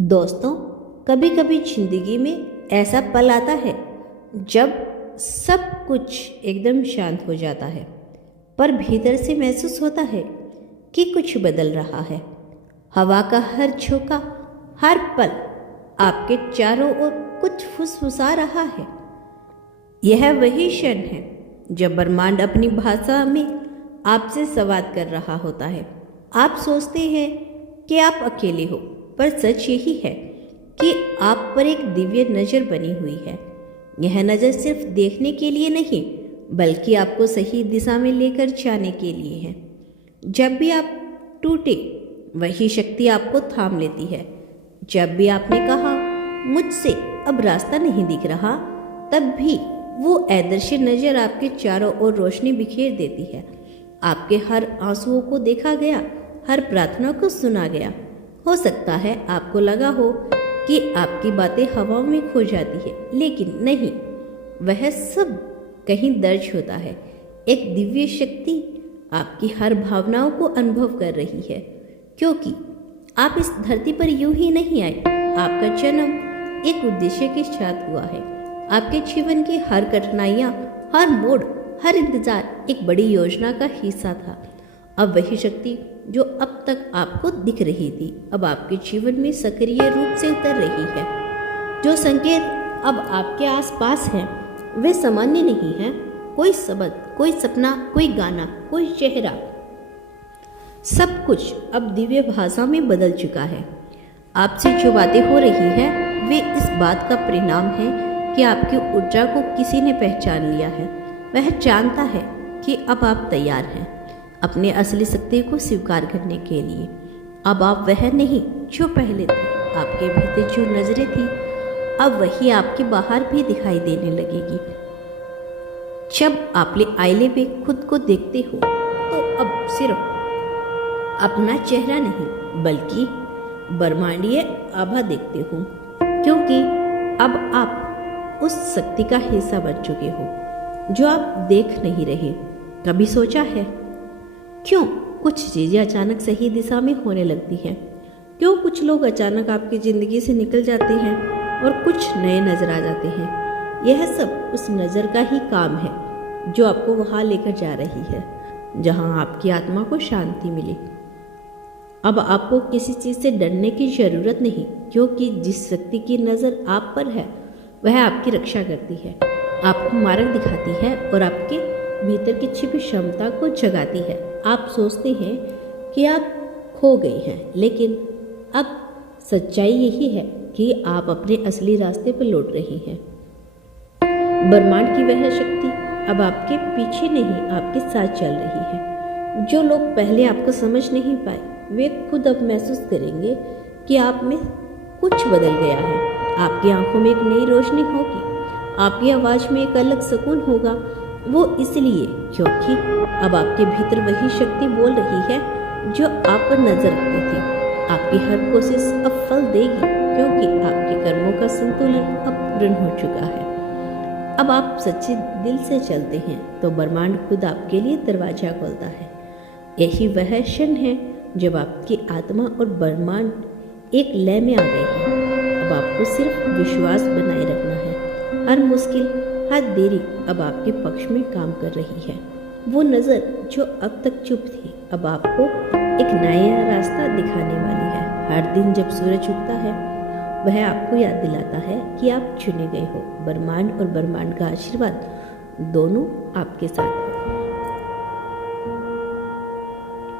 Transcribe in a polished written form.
दोस्तों, कभी कभी जिंदगी में ऐसा पल आता है जब सब कुछ एकदम शांत हो जाता है, पर भीतर से महसूस होता है कि कुछ बदल रहा है। हवा का हर झोंका, हर पल आपके चारों ओर कुछ फुसफुसा रहा है। यह वही क्षण है जब ब्रह्मांड अपनी भाषा में आपसे संवाद कर रहा होता है। आप सोचते हैं कि आप अकेले हो, पर सच यही है कि आप पर एक दिव्य नज़र बनी हुई है। यह नज़र सिर्फ देखने के लिए नहीं, बल्कि आपको सही दिशा में लेकर जाने के लिए है। जब भी आप टूटे, वही शक्ति आपको थाम लेती है। जब भी आपने कहा मुझसे अब रास्ता नहीं दिख रहा, तब भी वो अदृश्य नज़र आपके चारों ओर रोशनी बिखेर देती है। आपके हर आंसुओं को देखा गया, हर प्रार्थना को सुना गया। हो सकता है आपको लगा हो कि आपकी बातें हवाओं में खो जाती है, लेकिन नहीं, वह सब कहीं दर्ज होता है। एक दिव्य शक्ति आपकी हर भावनाओं को अनुभव कर रही है, क्योंकि आप इस धरती पर यूं ही नहीं आए। आपका जन्म एक उद्देश्य के साथ हुआ है। आपके जीवन की हर कठिनाइयाँ, हर मोड़, हर इंतजार एक बड़ी योजना का हिस्सा था। अब वही शक्ति जो अब तक आपको दिख रही थी, अब आपके जीवन में सक्रिय रूप से उतर रही है। जो संकेत अब आपके आसपास हैं, वे सामान्य नहीं हैं। कोई शब्द, कोई सपना, कोई गाना, कोई चेहरा, सब कुछ अब दिव्य भाषा में बदल चुका है। आपसे जो बातें हो रही हैं, वे इस बात का परिणाम है कि आपकी ऊर्जा को किसी ने पहचान लिया है। वह जानता है कि अब आप तैयार हैं अपने असली शक्ति को स्वीकार करने के लिए। अब आप वह नहीं जो पहले थे। आपके भीतर जो नजरें थी, अब वही आपके बाहर भी दिखाई देने लगेगी। जब आप आईने पे खुद को देखते हो, तो अब सिर्फ अपना चेहरा नहीं, बल्कि ब्रह्मांडीय आभा देखते हो, क्योंकि अब आप उस शक्ति का हिस्सा बन चुके हो जो आप देख नहीं रहे। कभी सोचा है क्यों कुछ चीज़ें अचानक सही दिशा में होने लगती हैं? क्यों कुछ लोग अचानक आपकी ज़िंदगी से निकल जाते हैं और कुछ नए नज़र आ जाते हैं? यह सब उस नज़र का ही काम है जो आपको वहाँ लेकर जा रही है, जहाँ आपकी आत्मा को शांति मिले। अब आपको किसी चीज़ से डरने की ज़रूरत नहीं, क्योंकि जिस शक्ति की नज़र आप पर है, वह आपकी रक्षा करती है, आपको मार्ग दिखाती है और आपके भीतर की छिपी क्षमता को जगाती है। आप सोचते हैं कि आप खो गए हैं, लेकिन अब सच्चाई यही है कि आप अपने असली रास्ते पर लौट रही हैं। ब्रह्मांड की वह शक्ति अब आपके पीछे नहीं, आपके साथ चल रही है। जो लोग पहले आपको समझ नहीं पाए, वे खुद अब महसूस करेंगे कि आप में कुछ बदल गया है। आपकी आंखों में एक नई रोशनी होगी, आपकी आवाज़ में एक अलग सुकून होगा। वो इसलिए क्योंकि अब आपके भीतर वही शक्ति बोल रही है जो आप पर नजर रखती थी। आपकी हर कोशिश अब फल देगी, क्योंकि आपके कर्मों का संतुलन अब पूर्ण हो चुका है। अब आप सच्चे दिल से चलते हैं तो ब्रह्मांड खुद आपके लिए दरवाजा खोलता है। यही वह क्षण है जब आपकी आत्मा और ब्रह्मांड एक लय में आ गए हैं। अब आपको सिर्फ विश्वास बनाए रखना है। हर मुश्किल, हर देरी अब आपके पक्ष में काम कर रही है। वो नज़र जो अब तक चुप थी, अब आपको एक नया रास्ता दिखाने वाली है। हर दिन जब सूरज उगता है, वह आपको याद दिलाता है कि आप चुने गए हो। ब्रह्मांड और ब्रह्मांड का आशीर्वाद दोनों आपके साथ है।